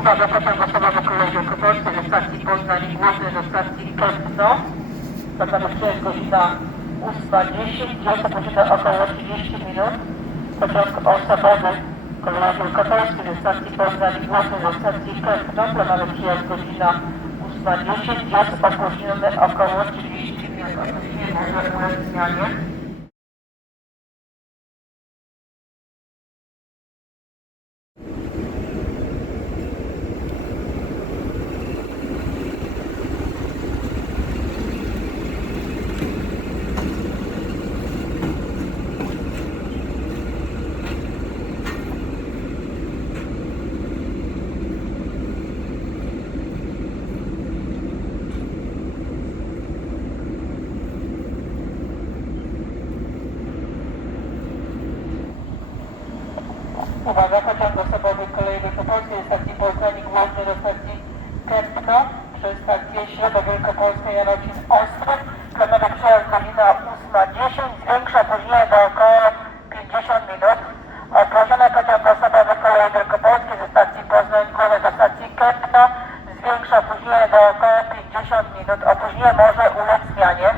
Uwaga, pociąg osobowy kolei Wielkopolskiej ze stacji Poznań Główny do stacji Kępno. Zaczynamy przyjazd godzina 8.10, jest opóźnione około 30 minut. Pociąg osobowy kolei Wielkopolskiej ze stacji Poznań Główny do stacji Kępno. Planowany przyjazd godzina 8.10, jest opóźniony około 30 minut. Oczywiście ulec zmianie. Uwaga, pociąg osobowy kolei Wielkopolskiej ze stacji Poznań Główny do stacji Kępno przez stację Środa Wielkopolska Jarocin Ostrów. Planowy przejazd godzina 8.10, zwiększa opóźnienie do około 50 minut. Opóźniony pociąg osobowy kolei Wielkopolskiej ze stacji Poznań Główny do stacji Kępno zwiększa opóźnienie do około 50 minut. Opóźnienie może ulec zmianie.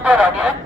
Drugi przy